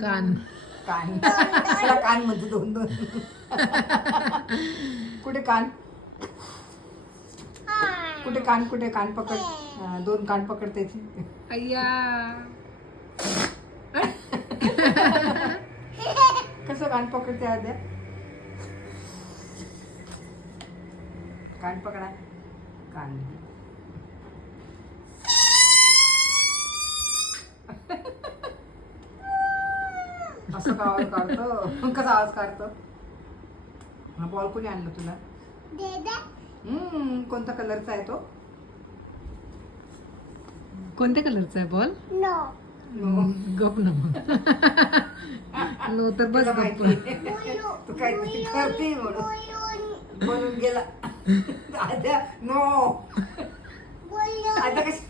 कान कान त्याला कान म्हणतो दोन दोन. कुठे कान कुठे कान कुठे कान पकड. दोन कान पकड त्याचे. अय्या कसं कान पकडते आद्या. कान पकडा कान. असं का आवाज काढतो. कसा आवाज काढतो. हा बॉल कोणी आणलं तुला. कोणत्या कलरचा आहे तो. कोणत्या कलरचा आहे बॉल. गप ना मग. नो तर बस तुला गप्प. माहिती तू काय करते म्हणून बनून गेला. आद्या नो आता कशी